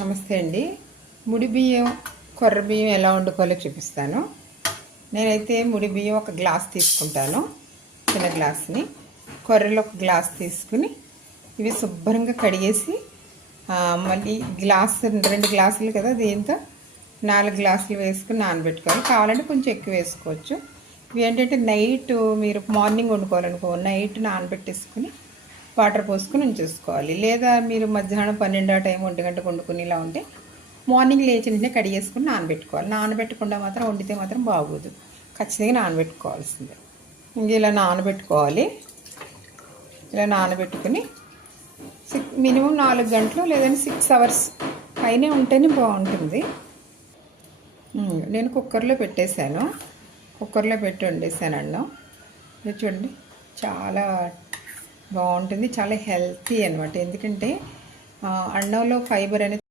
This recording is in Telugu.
నమస్తే అండి. ముడి బియ్యం కొర్ర బియ్యం ఎలా వండుకోవాలో చూపిస్తాను. నేనైతే ముడి బియ్యం ఒక గ్లాస్ తీసుకుంటాను చిన్న గ్లాస్ని. కొర్రలు ఒక గ్లాస్ తీసుకుని ఇవి శుభ్రంగా కడిగేసి మళ్ళీ గ్లాస్ రెండు గ్లాసులు కదా దీంతో నాలుగు గ్లాసులు వేసుకుని నానబెట్టుకోవాలి. కావాలంటే కొంచెం ఎక్కువ వేసుకోవచ్చు. ఇవి ఏంటంటే నైట్ మీరు మార్నింగ్ వండుకోవాలనుకో నైట్ నానబెట్టేసుకుని వాటర్ పోసుకుని ఉంచేసుకోవాలి. లేదా మీరు మధ్యాహ్నం పన్నెండు ఆ టైం ఒంటి గంటకు వండుకుని ఇలా ఉంటే మార్నింగ్ లేచి వెంటనే కడిగేసుకుని నానబెట్టుకోవాలి. నానబెట్టకుండా మాత్రం వండితే మాత్రం బాగోదు. ఖచ్చితంగా నానబెట్టుకోవాల్సిందే. ఇంక ఇలా నానబెట్టుకోవాలి. ఇలా నానబెట్టుకుని సిక్ మినిమం నాలుగు గంటలు లేదంటే సిక్స్ అవర్స్ పైనే ఉంటేనే బాగుంటుంది. నేను కుక్కర్లో పెట్టేశాను. కుక్కర్లో పెట్టి వండేసాను అన్నం. చూడండి చాలా బాగుంటుంది చాలా హెల్తీ అనమాట ఎందుకంటే అన్నంలో ఫైబర్ అనేది